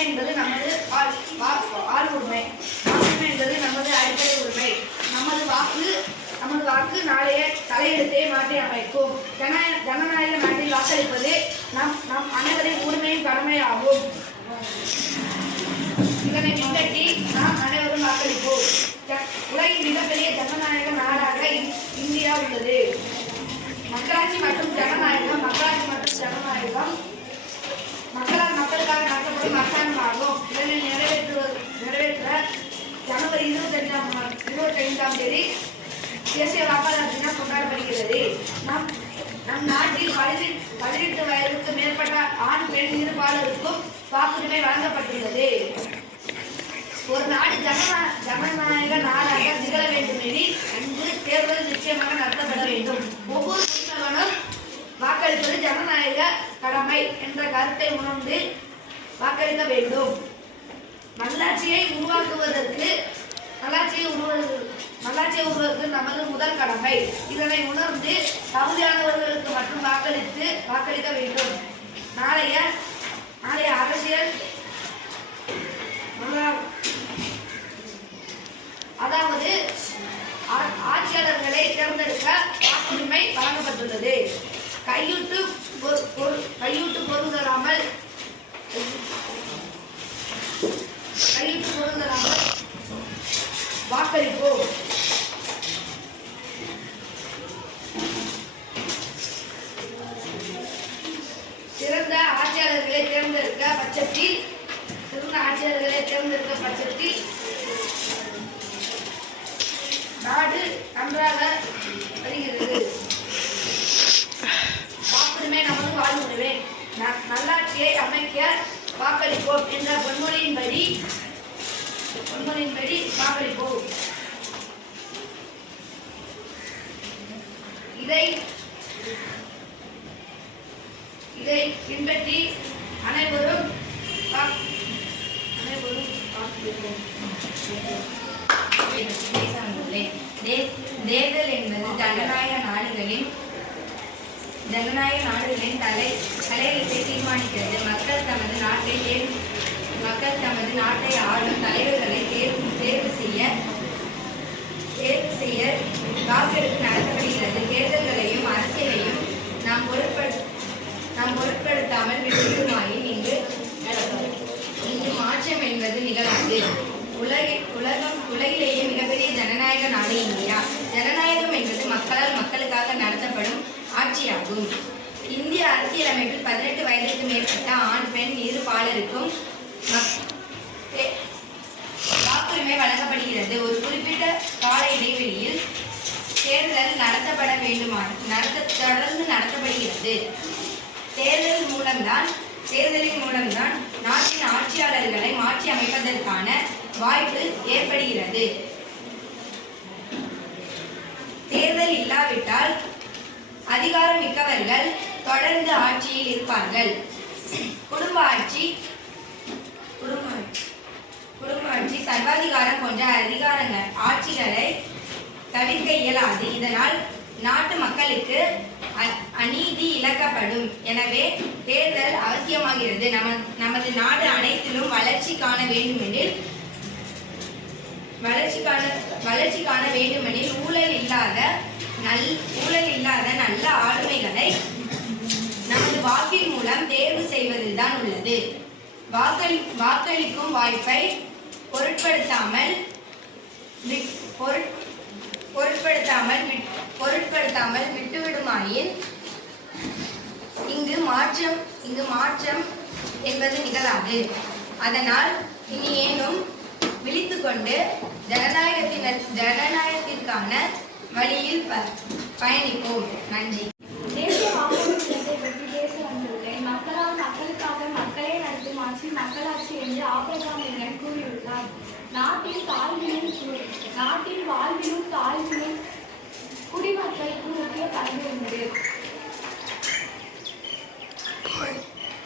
வாக்குரிமை என்பது நமது வாழ்வுரிமை. வாக்குரிமை என்பது நமது அடிப்படை உரிமை. நமது வாக்கு நாளைய தலையெழுத்தை மாற்றி அமைக்கும். ஜனநாயக நாட்டில் வாக்களிப்பது நம் அனைவரின் உரிமையும் கடமையாகும். இதனை பின்பற்றி நாம் அனைவரும் வாக்களிப்போம். உலகின் மிகப்பெரிய ஜனநாயக நாடாக இந்தியா உள்ளது. மக்களாட்சி மற்றும் ஜனநாயகம் மக்களால் மக்களுக்காக நடத்தப்படும் அரசாங்கமாகும். இதனை நிறைவேற்ற ஜனவரி 25ஆம் தேதி தேசிய வாக்காளர் தினம் கொண்டாடப்படுகிறது. நம் நாட்டில் 18 வயதுக்கு மேற்பட்ட ஆண் பெண் இருபாலருக்கும் வாக்குரிமை வழங்கப்பட்டுள்ளது. ஒரு நாடு ஜனநாயக நாடாக திகழ வேண்டுமெனில் இன்று தேர்தல் நிச்சயமாக நடத்தப்பட வேண்டும். ஒவ்வொரு குடிமகனும் வாக்களிப்பது ஜனநாயக கடமை என்ற கருத்தை உணர்ந்து வாக்களிக்க வேண்டும். நல்லாட்சியை உருவாக்குவதற்கு நமது முதல் கடமை. இதனை உணர்ந்து தகுதியானவர்களுக்கு மட்டும் வாக்களிக்க வேண்டும். நாளைய அரசியல் அதாவது ஆட்சியாளர்களை தேர்ந்தெடுக்க வாக்குரிமை வழங்கப்பட்டுள்ளது. கையூட்டு பொருள் தராமல் வாக்களிப்போம். சிறந்த ஆட்சியாளர்களை தேர்ந்தெடுக்க பட்சத்தில் நாடு நன்றாக வருகிறது. வாக்குரிமை நமது வாழ்வுரிமை. நல்லாட்சியை அமைக்க வாக்களிப்போம் என்ற பொன்மொழியின்படி வாக்களிப்போம். இதை பின்பற்றி அனைவரும் தேர்தல் என்பது ஜனநாயக நாடுகளின் தலையீட்டை தீர்மானிக்கிறது. மக்கள் தமது நாட்டை ஆளும் தலைவர்களை தேர்வு செய்ய வாக்கெடுப்பு நடத்தப்படுகிறது. தேர்தல்களையும் அரசியலையும் நாம் பொருட்படுத்தாமல் விட்டுவிடுமாயின் இங்கு மாற்றம் என்பது நிகழாது. உலகிலேயே மிகப்பெரிய ஜனநாயக நாடு இந்தியா. ஜனநாயகம் என்பது மக்களால் மக்களுக்காக நடத்தப்படும் ஆட்சியாகும். இந்திய அரசியலமைப்பில் 18 வயதுக்கு மேற்பட்ட ஆண் பெண் இரு பாலருக்கும் வாக்குரிமை வழங்கப்படுகிறது. ஒரு குறிப்பிட்ட கால இடைவெளியில் தேர்தல் தொடர்ந்து நடத்தப்படுகிறது. தேர்தலின் மூலம்தான் நாட்டின் ஆட்சியாளர்களை மாற்றி அமைப்பதற்கான வாய்ப்பு ஏற்படுகிறது. தேர்தல் இல்லாவிட்டால் அதிகாரமிக்கவர்கள் தொடர்ந்து ஆட்சியில் இருப்பார்கள். குடும்ப ஆட்சி, சர்வாதிகாரம் போன்ற ஆட்சிகளை தவிர்க்க இயலாது. இதனால் நாட்டு மக்களுக்கு அநீதி இழக்கப்படும். எனவே தேர்தல் அவசியமாகிறது. நமது நாடு அனைத்திலும் வளர்ச்சி காண வேண்டுமெனில் ஊழல் இல்லாத நல்ல ஆளுமைகளை நமது வாக்கின் மூலம் தேர்வு செய்வதில்தான் உள்ளது. வாக்களிக்கும் வாய்ப்பை பொருட்படுத்தாமல் விட்டுவிடுமாயின் இங்கு மாற்றம் என்பது நிகழாது. அதனால் இனி ஏனும் விழித்துக்கொண்டு ஜனநாயகத்திற்கான வழியில் பயணிப்போம். நன்றி. தேசிய வாக்காளர் தினத்தை பற்றி பேச வந்துள்ளேன். மக்களால் மக்களுக்காக மக்களே நடத்தும் ஆட்சி மக்களாட்சி என்று ஆபிரகாம் லிங்கன் கூறியுள்ளார். நாட்டின் வாழ்விலும் தாழ்விலும் குடிமக்களுக்கு முக்கிய பங்கு உண்டு.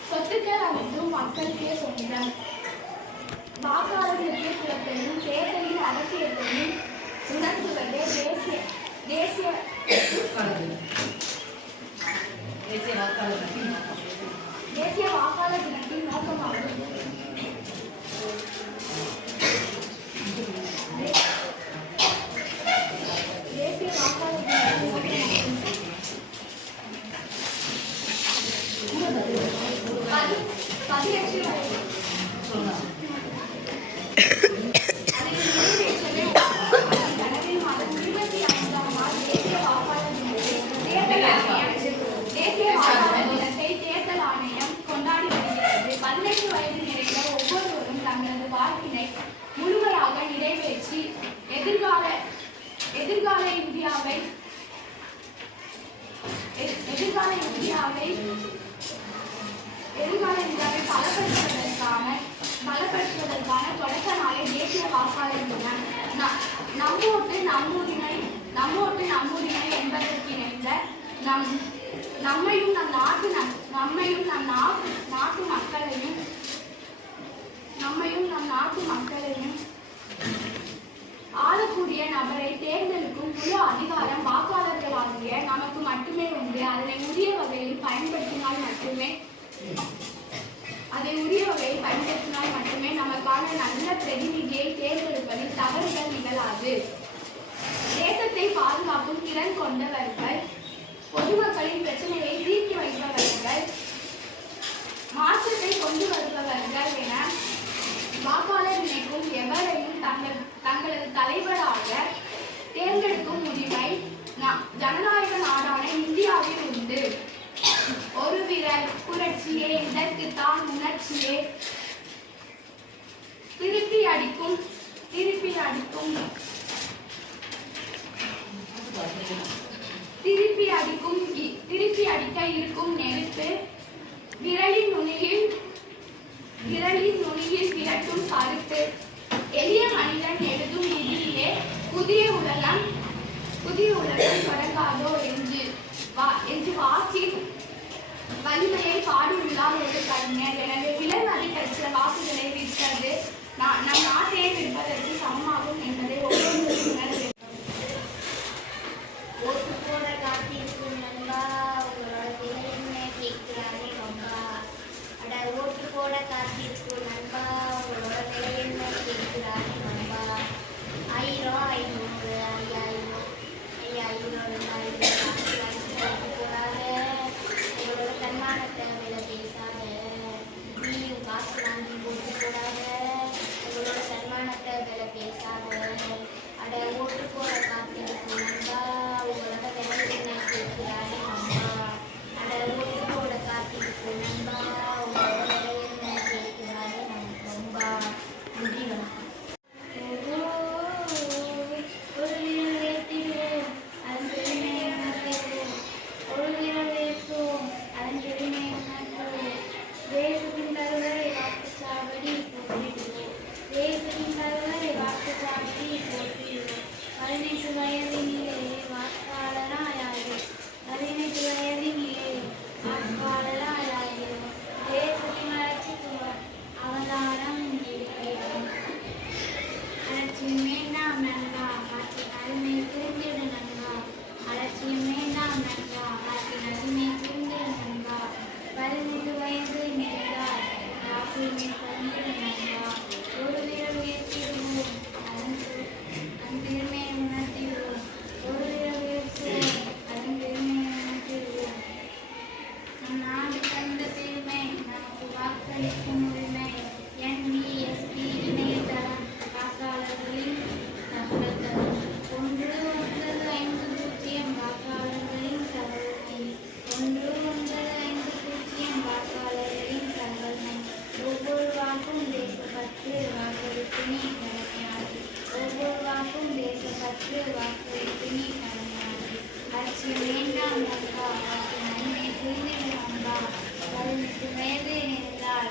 சொத்துக்கள் அனைத்தும் மக்களுக்கே சொந்தம். வாக்காளர்களுக்கு புலத்தையும் தேர்தலின் அவசியத்தையும் உணர்த்துவதே தேசிய வாக்காளர் தினத்தின் நோக்கமாகும். பதினெட்டு வயது முழுமையாக நிறைவேற்றி எதிர்கால இந்தியாவை பலப்படுத்துவதற்கான தொடக்க நாளை தேசிய வாக்காளர் தினம். நம்மோட்டு நம்முரிமை என்பதற்கிணைந்த நம்மையும் நம் நாட்டு மக்களையும் ஆளக்கூடிய நபரை தேர்ந்தெடுக்கும் முழு அதிகாரம் வாக்காளர்களாகிய நமக்கு மட்டுமே உண்டு. அதனை உரிய வகையில் பயன்படுத்தினால் மட்டுமே நமக்கான நல்ல பிரதிநிதியை தேர்ந்தெடுப்பதில் தவறுகள் நிகழாது. தேசத்தை பாதுகாக்கும் திறன் கொண்டவர்கள், பொதுமக்களின் பிரச்சனையை தீர்த்து வைப்பவர்கள், மாற்றத்தை கொண்டு வருபவர்கள் என வாக்காளர் நினைக்கும் எவரையும் தங்களது தலைவராக தேர்ந்தெடுக்கும் உரிமை ஜனநாயக நாடான இந்தியாவில் உண்டு. ஒரு விரல் புரட்சியே இதற்குத்தான் உணர்ச்சியே திருப்பி அடிக்க இருக்கும் நெருப்பு விரலின் நுனியில் விரட்டும் கருத்து. எளிய மனிதன் எழுதும் விதியிலே புதிய உலகம் தொடங்காதோ என்று வாக்கின் வலிமையை பாடியுள்ளார் ஒரு கவிஞர். எனவே விலை மதிப்பற்ற வாக்குகளை விற்பது நம் நாட்டையே விற்பதற்கு சமமாகும் என்பதை ஒவ்வொருவரும் உணர வேண்டும். ஓட்டு போட காத்திருக்கும் நண்பா, உங்களோட விலை என்ன கேட்கிறானே நண்பா. அட ஓட்டு போட காத்திருக்கும் நண்பா, உங்களோட விலை என்ன கேட்கிறானே நண்பா. 1000, 500, 5000, 2000 போடாத, உங்களோட தன்மானத்தை விலை பேசாத. நீயும் காசு வாங்கி ஓட்டு போடாத, உங்களோட தன்மானத்தை விலை பேசாத. அட ஓட்டு போட காத்திருக்கும் நண்பா, உங்களோட விலை என்ன கேட்கிறானே நண்பா. அட ஓட்டு போட காத்திருக்கும் நண்பா, உங்களோட விலை என்ன கேட்கிறானே நண்பா. நன்றி, வணக்கம். வயது இருந்தால்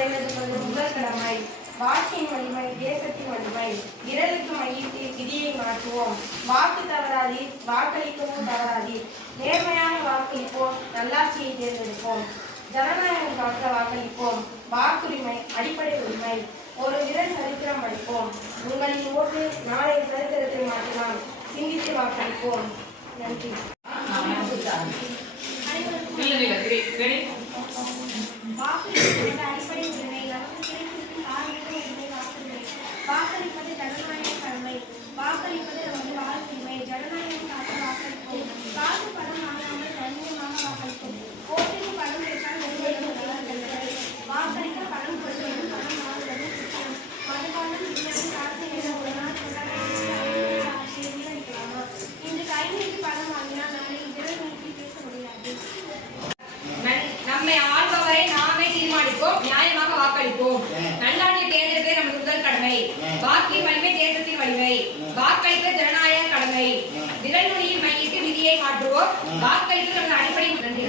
தேர்ந்தெடுப்பது முதல் கடமை. வாக்கின் வலிமை தேசத்தின் வலிமை. விரலுக்கு மையிட்டு விதியை மாற்றுவோம். வாக்கு தவறாதி, வாக்களிக்கவும் தவறாதி. நேர்மையான வாக்களிப்போம், நல்லாட்சியை தேர்ந்தெடுப்போம். ஜனநாயகம் காக்க வாக்களிப்போம். வாக்குரிமை அடிப்படை உரிமை. ஒரு விரல் சரித்திரம் படிப்போம். உங்களின் ஓட்டு நாளைய சரித்திரத்தை மாற்றலாம். சிந்தித்து வாக்களிப்போம். நன்றி. வாக்களிப்பது அடிப்படை உரிமை. நமக்கு கிடைத்திருக்கும் தார்மீக உரிமை வாக்குரிமை. வாக்களிப்பது ஜனநாயக கடமை. வாக்களிப்பது நமது வாழ்வுரிமை. ஜனநாயகம் காக்க வாக்களிப்போம். காசு பணம் வாங்காமல் கண்ணியமாக வாக்களிப்போம். ஓட்டுக்கு பணம் கேட்டால் வாக்களிக்க பணம் கொடுப்பதும் பணம் வாங்குவதும் குற்றம். மதுபானம் இல்லையும் காசு என ஒரு நாள் ஆட்சியை வீரடிக்கலாமா? இன்று கை நீட்டி பணம் வாங்கினால் நாளை விரல் நீட்டி பேச முடியாது. நம்மை ஆள்பவரை நாமே தீர்மானிப்போம். நியாயமாக வாக்களிப்போம். நல்லாட்சியை தேர்ந்தெடுப்பதே நமது முதல் கடமை. வாக்கின் வலிமை தேசத்தின் வலிமை. வாக்களிப்பது ஜனநாயக கடமை. விரல் நுனியில் மையிட்டு விதியை மாற்றுவோம். வாக்களிப்பது நமது அடிப்படை. நன்றி.